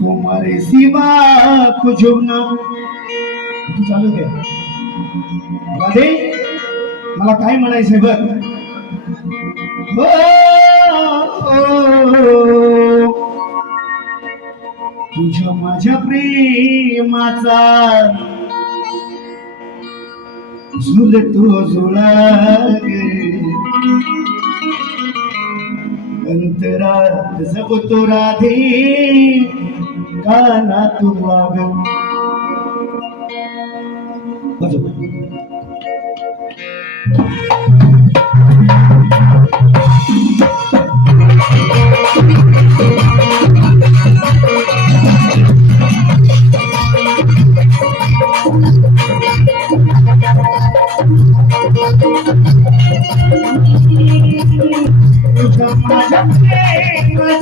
तुम्हारे सिवा कुछ ना। चालू घ्या राधे मला काय म्हणायचंय बघ. हो, हो तुझ्या माझ्या प्रेमाचा झुलतो झुळा अंतरात जपतो राधे. काना तू वाग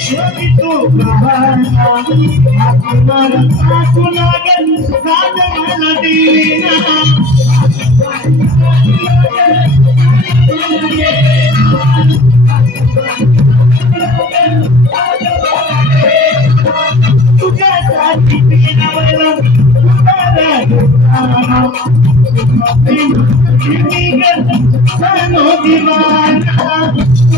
ছবি তো বাবার নাম আপনার পাশ লাগে সাদা দিনা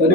धन्यवाद